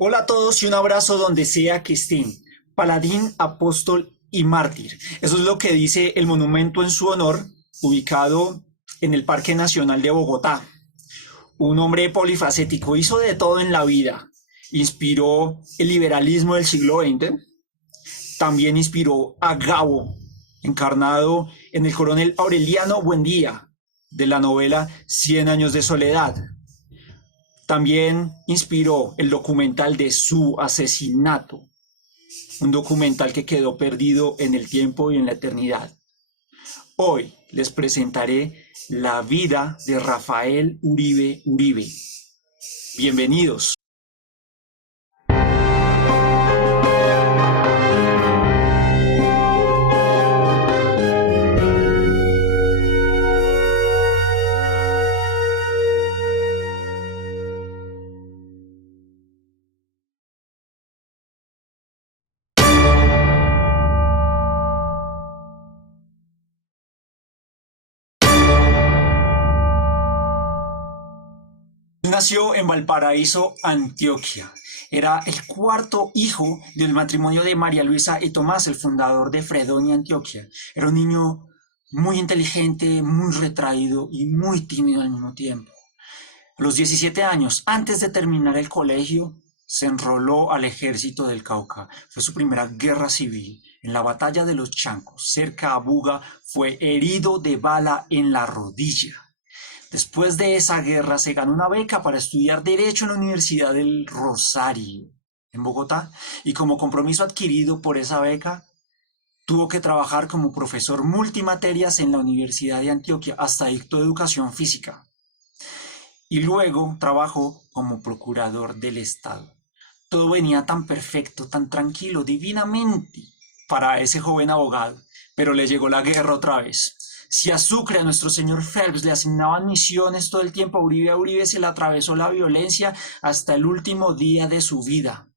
Hola a todos y un abrazo donde sea que estén. Paladín, apóstol y mártir. Eso es lo que dice el monumento en su honor, ubicado en el Parque Nacional de Bogotá. Un hombre polifacético, hizo de todo en la vida. Inspiró el liberalismo del siglo XX. También inspiró a Gabo, encarnado en el coronel Aureliano Buendía, de la novela Cien años de soledad. También inspiró el documental de su asesinato, un documental que quedó perdido en el tiempo y en la eternidad. Hoy les presentaré la vida de Rafael Uribe Uribe. Bienvenidos. Nació en Valparaíso, Antioquia. Era el cuarto hijo del matrimonio de María Luisa y Tomás, el fundador de Fredonia, Antioquia. Era un niño muy inteligente, muy retraído y muy tímido al mismo tiempo. A los 17 años, antes de terminar el colegio, se enroló al ejército del Cauca. Fue su primera guerra civil. En la batalla de los Chancos, cerca a Buga, fue herido de bala en la rodilla. Después de esa guerra se ganó una beca para estudiar Derecho en la Universidad del Rosario, en Bogotá, y como compromiso adquirido por esa beca, tuvo que trabajar como profesor multimaterias en la Universidad de Antioquia, hasta dictó educación física. Y luego trabajó como procurador del Estado. Todo venía tan perfecto, tan tranquilo, divinamente para ese joven abogado, pero le llegó la guerra otra vez. Si a Sucre, a nuestro señor Phelps, le asignaban misiones todo el tiempo, a Uribe se le atravesó la violencia hasta el último día de su vida.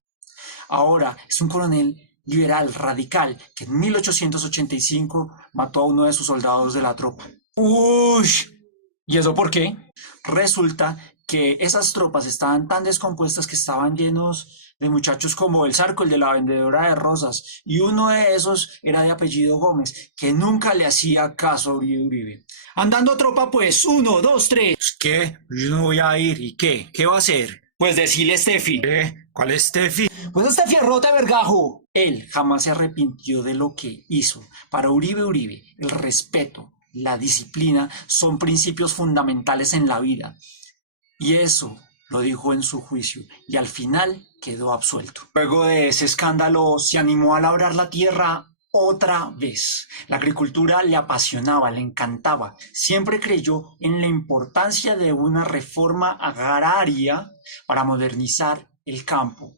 Ahora es un coronel liberal, radical, que en 1885 mató a uno de sus soldados de la tropa. ¡Uy! ¿Y eso por qué? Resulta que esas tropas estaban tan descompuestas que estaban llenos de muchachos como el Zarco, el de la vendedora de rosas, y uno de esos era de apellido Gómez, que nunca le hacía caso a Uribe Uribe. Andando tropa pues, 1, 2, 3. ¿Qué? Yo no voy a ir. ¿Y qué? ¿Qué va a hacer? Pues decirle Steffi. ¿Qué? ¿Cuál es Steffi? Pues Steffi Rota, vergajo. Él jamás se arrepintió de lo que hizo. Para Uribe Uribe, el respeto, la disciplina son principios fundamentales en la vida. Y eso lo dijo en su juicio y al final quedó absuelto. Luego de ese escándalo se animó a labrar la tierra otra vez. La agricultura le apasionaba, le encantaba. Siempre creyó en la importancia de una reforma agraria para modernizar el campo.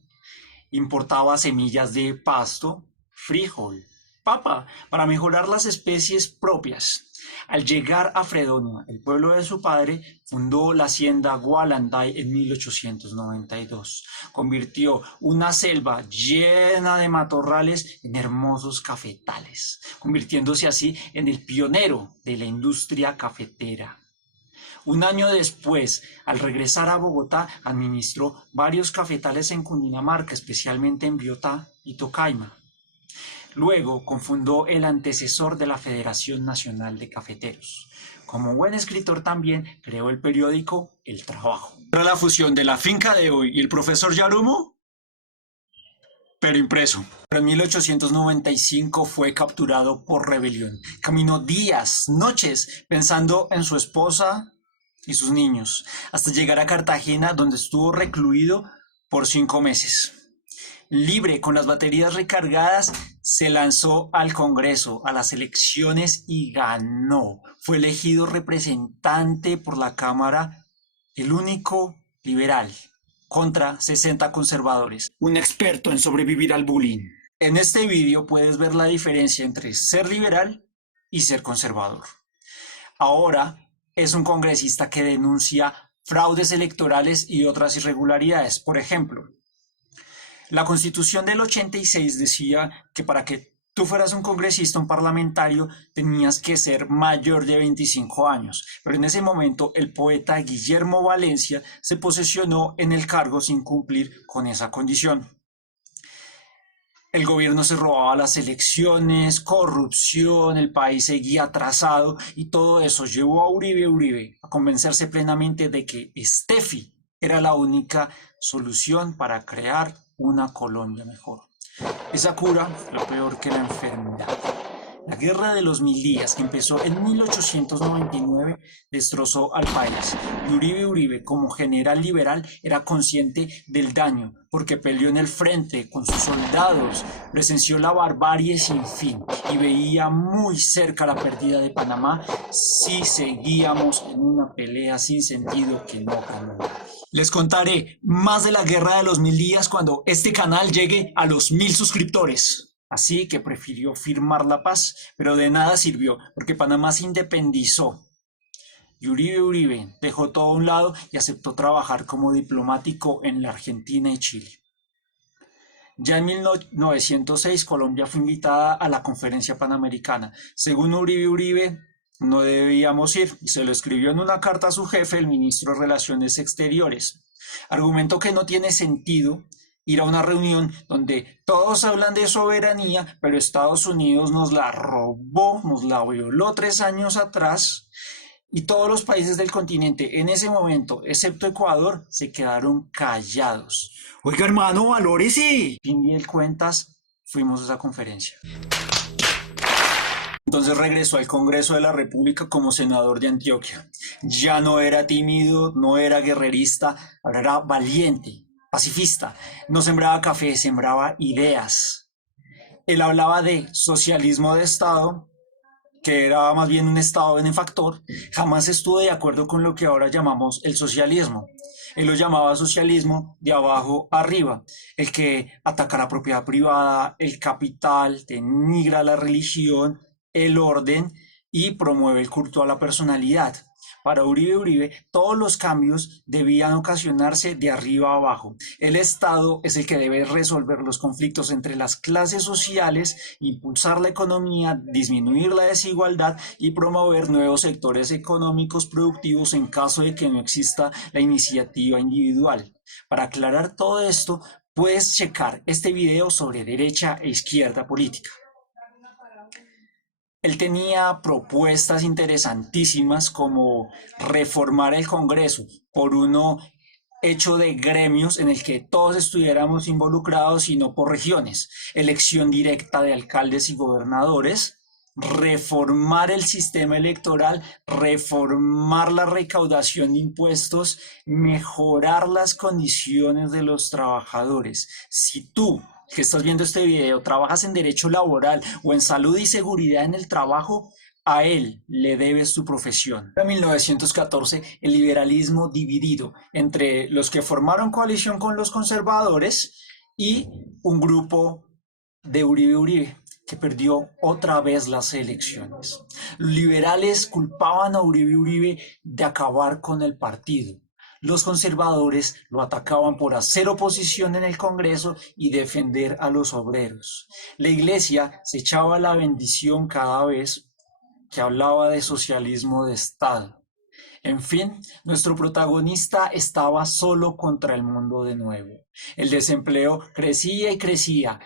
Importaba semillas de pasto, frijol, papa, para mejorar las especies propias. Al llegar a Fredonia, el pueblo de su padre, fundó la hacienda Gualanday en 1892. Convirtió una selva llena de matorrales en hermosos cafetales, convirtiéndose así en el pionero de la industria cafetera. Un año después, al regresar a Bogotá, administró varios cafetales en Cundinamarca, especialmente en Biotá y Tocaima. Luego confundó el antecesor de la Federación Nacional de Cafeteros. Como buen escritor también creó el periódico El Trabajo. Para la fusión de La Finca de Hoy y El Profesor Yarumo, pero impreso. En 1895 fue capturado por rebelión. Caminó días, noches, pensando en su esposa y sus niños, hasta llegar a Cartagena, donde estuvo recluido por 5 meses. Libre, con las baterías recargadas, se lanzó al Congreso, a las elecciones y ganó. Fue elegido representante por la Cámara, el único liberal, contra 60 conservadores. Un experto en sobrevivir al bullying. En este vídeo puedes ver la diferencia entre ser liberal y ser conservador. Ahora es un congresista que denuncia fraudes electorales y otras irregularidades. Por ejemplo, la Constitución del 86 decía que para que tú fueras un congresista, un parlamentario, tenías que ser mayor de 25 años. Pero en ese momento el poeta Guillermo Valencia se posesionó en el cargo sin cumplir con esa condición. El gobierno se robaba las elecciones, corrupción, el país seguía atrasado y todo eso llevó a Uribe a convencerse plenamente de que Steffi era la única solución para crear una Colombia mejor. Esa cura fue peor que la enfermedad. La Guerra de los Mil Días, que empezó en 1899, destrozó al país. Y Uribe, como general liberal, era consciente del daño, porque peleó en el frente con sus soldados, presenció la barbarie sin fin y veía muy cerca la pérdida de Panamá si seguíamos en una pelea sin sentido que no ganó. Les contaré más de la Guerra de los Mil Días cuando este canal llegue a los 1000 suscriptores. Así que prefirió firmar la paz, pero de nada sirvió, porque Panamá se independizó. Y Uribe dejó todo a un lado y aceptó trabajar como diplomático en la Argentina y Chile. Ya en 1906 Colombia fue invitada a la Conferencia Panamericana. Según Uribe, no debíamos ir, y se lo escribió en una carta a su jefe, el ministro de Relaciones Exteriores. Argumentó que no tiene sentido ir a una reunión donde todos hablan de soberanía, pero Estados Unidos nos la robó, nos la violó 3 años atrás, y todos los países del continente en ese momento, excepto Ecuador, se quedaron callados. Oiga, hermano, valórese. Fin de cuentas, fuimos a esa conferencia. Entonces regresó al Congreso de la República como senador de Antioquia. Ya no era tímido, no era guerrerista, ahora era valiente, pacifista. No sembraba café, sembraba ideas. Él hablaba de socialismo de Estado, que era más bien un Estado benefactor. Jamás estuvo de acuerdo con lo que ahora llamamos el socialismo. Él lo llamaba socialismo de abajo arriba, el que ataca la propiedad privada, el capital, denigra la religión, el orden y promueve el culto a la personalidad. Para Uribe, todos los cambios debían ocasionarse de arriba a abajo. El Estado es el que debe resolver los conflictos entre las clases sociales, impulsar la economía, disminuir la desigualdad y promover nuevos sectores económicos productivos en caso de que no exista la iniciativa individual. Para aclarar todo esto, puedes checar este video sobre derecha e izquierda política. Él tenía propuestas interesantísimas como reformar el Congreso por uno hecho de gremios en el que todos estuviéramos involucrados y no por regiones, elección directa de alcaldes y gobernadores, reformar el sistema electoral, reformar la recaudación de impuestos, mejorar las condiciones de los trabajadores. Si tú que estás viendo este video, trabajas en derecho laboral o en salud y seguridad en el trabajo, a él le debes tu profesión. En 1914, el liberalismo dividido entre los que formaron coalición con los conservadores y un grupo de Uribe, que perdió otra vez las elecciones. Los liberales culpaban a Uribe de acabar con el partido. Los conservadores lo atacaban por hacer oposición en el Congreso y defender a los obreros. La Iglesia se echaba la bendición cada vez que hablaba de socialismo de Estado. En fin, nuestro protagonista estaba solo contra el mundo de nuevo. El desempleo crecía y crecía.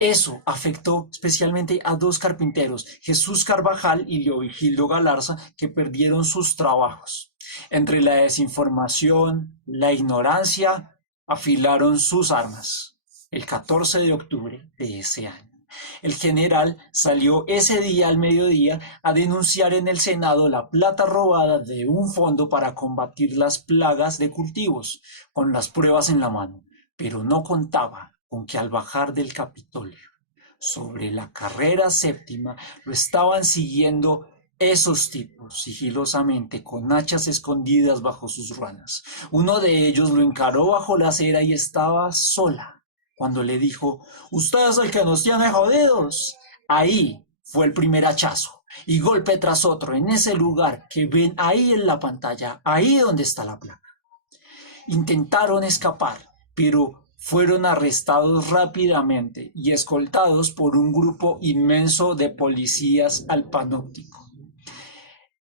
Eso afectó especialmente a dos carpinteros, Jesús Carvajal y Leovigildo Galarza, que perdieron sus trabajos. Entre la desinformación, la ignorancia, afilaron sus armas. El 14 de octubre de ese año. El general salió ese día al mediodía a denunciar en el Senado la plata robada de un fondo para combatir las plagas de cultivos, con las pruebas en la mano, pero no contaba con que al bajar del Capitolio, sobre la carrera séptima, lo estaban siguiendo esos tipos sigilosamente con hachas escondidas bajo sus ruanas. Uno de ellos lo encaró bajo la acera y estaba sola cuando le dijo: «Usted es el que nos tiene jodidos». Ahí fue el primer hachazo y golpe tras otro en ese lugar que ven ahí en la pantalla, ahí donde está la placa. Intentaron escapar, pero fueron arrestados rápidamente y escoltados por un grupo inmenso de policías al panóptico.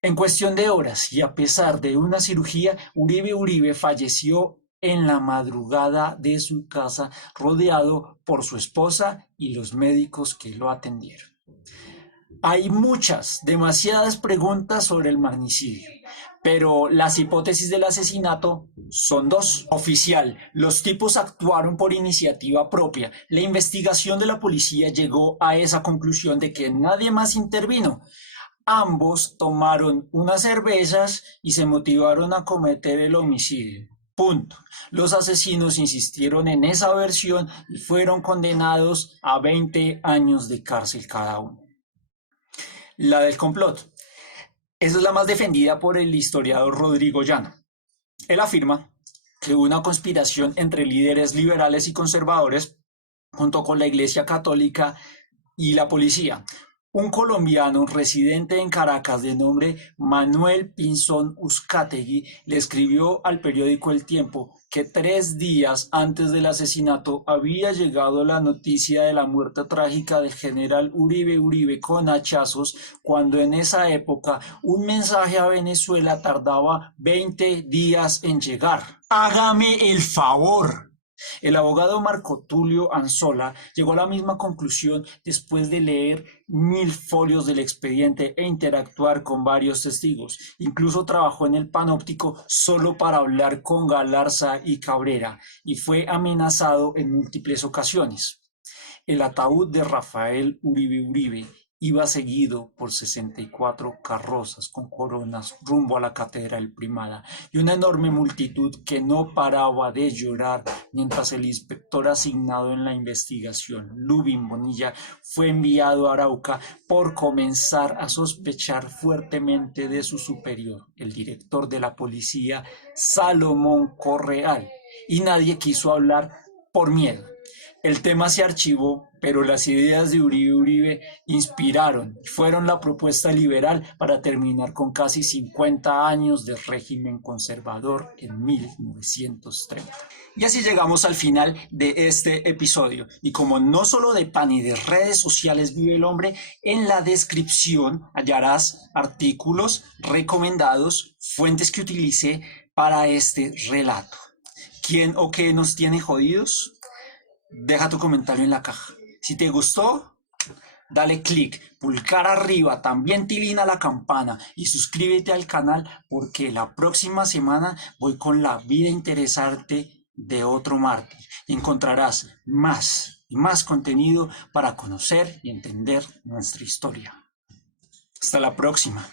En cuestión de horas y a pesar de una cirugía, Uribe falleció en la madrugada de su casa, rodeado por su esposa y los médicos que lo atendieron. Hay demasiadas preguntas sobre el magnicidio, pero las hipótesis del asesinato son dos. Oficial, los tipos actuaron por iniciativa propia. La investigación de la policía llegó a esa conclusión de que nadie más intervino. Ambos tomaron unas cervezas y se motivaron a cometer el homicidio. Punto. Los asesinos insistieron en esa versión y fueron condenados a 20 años de cárcel cada uno. La del complot. Esa es la más defendida por el historiador Rodrigo Llano. Él afirma que hubo una conspiración entre líderes liberales y conservadores junto con la Iglesia Católica y la policía. Un colombiano residente en Caracas de nombre Manuel Pinzón Uzcategui le escribió al periódico El Tiempo que 3 días antes del asesinato había llegado la noticia de la muerte trágica del general Uribe con hachazos, cuando en esa época un mensaje a Venezuela tardaba 20 días en llegar. ¡Hágame el favor! El abogado Marco Tulio Anzola llegó a la misma conclusión después de leer 1000 folios del expediente e interactuar con varios testigos. Incluso trabajó en el panóptico solo para hablar con Galarza y Cabrera y fue amenazado en múltiples ocasiones. El ataúd de Rafael Uribe iba seguido por 64 carrozas con coronas rumbo a la Catedral Primada y una enorme multitud que no paraba de llorar mientras el inspector asignado en la investigación, Lubin Bonilla, fue enviado a Arauca por comenzar a sospechar fuertemente de su superior, el director de la policía, Salomón Correal, y nadie quiso hablar por miedo. El tema se archivó, pero las ideas de Uribe inspiraron y fueron la propuesta liberal para terminar con casi 50 años de régimen conservador en 1930. Y así llegamos al final de este episodio. Y como no solo de pan y de redes sociales vive el hombre, en la descripción hallarás artículos recomendados, fuentes que utilicé para este relato. ¿Quién o qué nos tiene jodidos? Deja tu comentario en la caja. Si te gustó, dale click, pulgar arriba, también tilina la campana y suscríbete al canal porque la próxima semana voy con la vida interesante de otro mártir. Encontrarás más y más contenido para conocer y entender nuestra historia. Hasta la próxima.